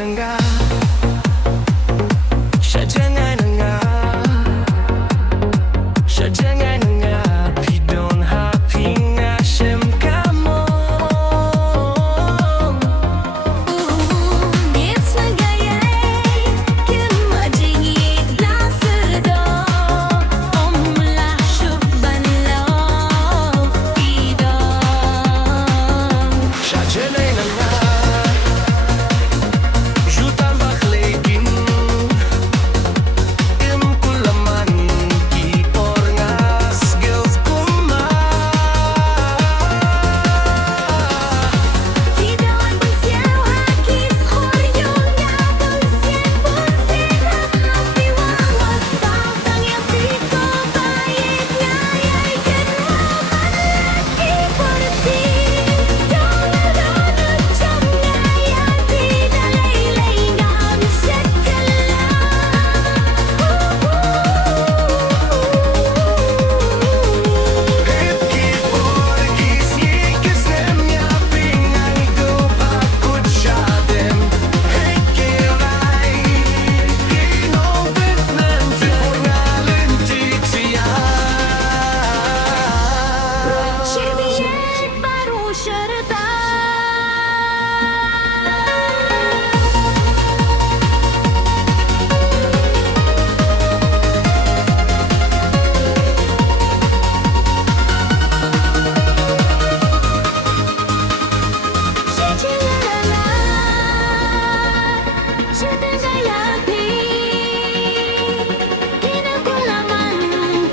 na nga, SHA jangai na nga, SHA jangai na nga. Pidon haping asyam ka mo. It's na gayay kin majingit la sedo om la shubban lo pidon SHA jangai na nga, jutan baklegin im kulaman ki orngas gels kuma. pidon bunsiau hakis khoryong ya bunsian bunsiha happy wawat tang yang piko bayit ngayay kin wahalaki porti donat jam ngayay pidalay ngam sekala. Hipki porgis yikis nemya pingang do pakut shadem. Hipki rai kinobit nanti ngalin titiya. Shibiyek baru syarta SHA jangai na SHA jangai hati kinakulaman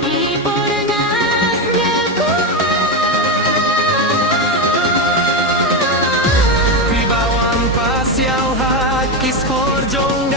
ki porangas ngekuma. Pibawan pasiaw hakis horjong